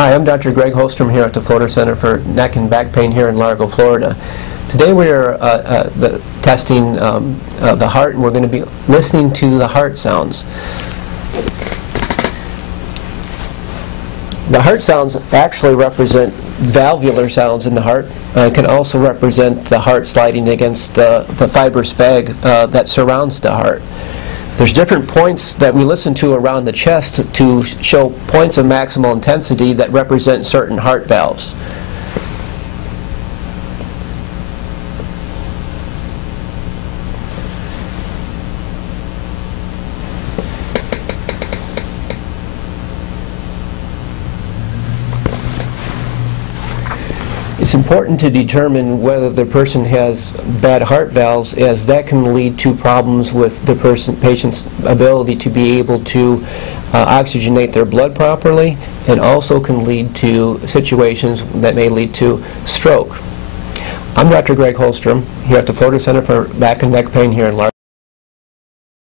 Hi, I'm Dr. Greg Hollstrom here at the Florida Center for Neck and Back Pain here in Largo, Florida. Today we are testing the heart, and we're going to be listening to the heart sounds. The heart sounds actually represent valvular sounds in the heart. It can also represent the heart sliding against the fibrous bag that surrounds the heart. There's different points that we listen to around the chest to show points of maximal intensity that represent certain heart valves. It's important to determine whether the person has bad heart valves, as that can lead to problems with the patient's ability to be able to oxygenate their blood properly, and also can lead to situations that may lead to stroke. I'm Dr. Greg Hollstrom here at the Florida Center for Back and Neck Pain here in Largo.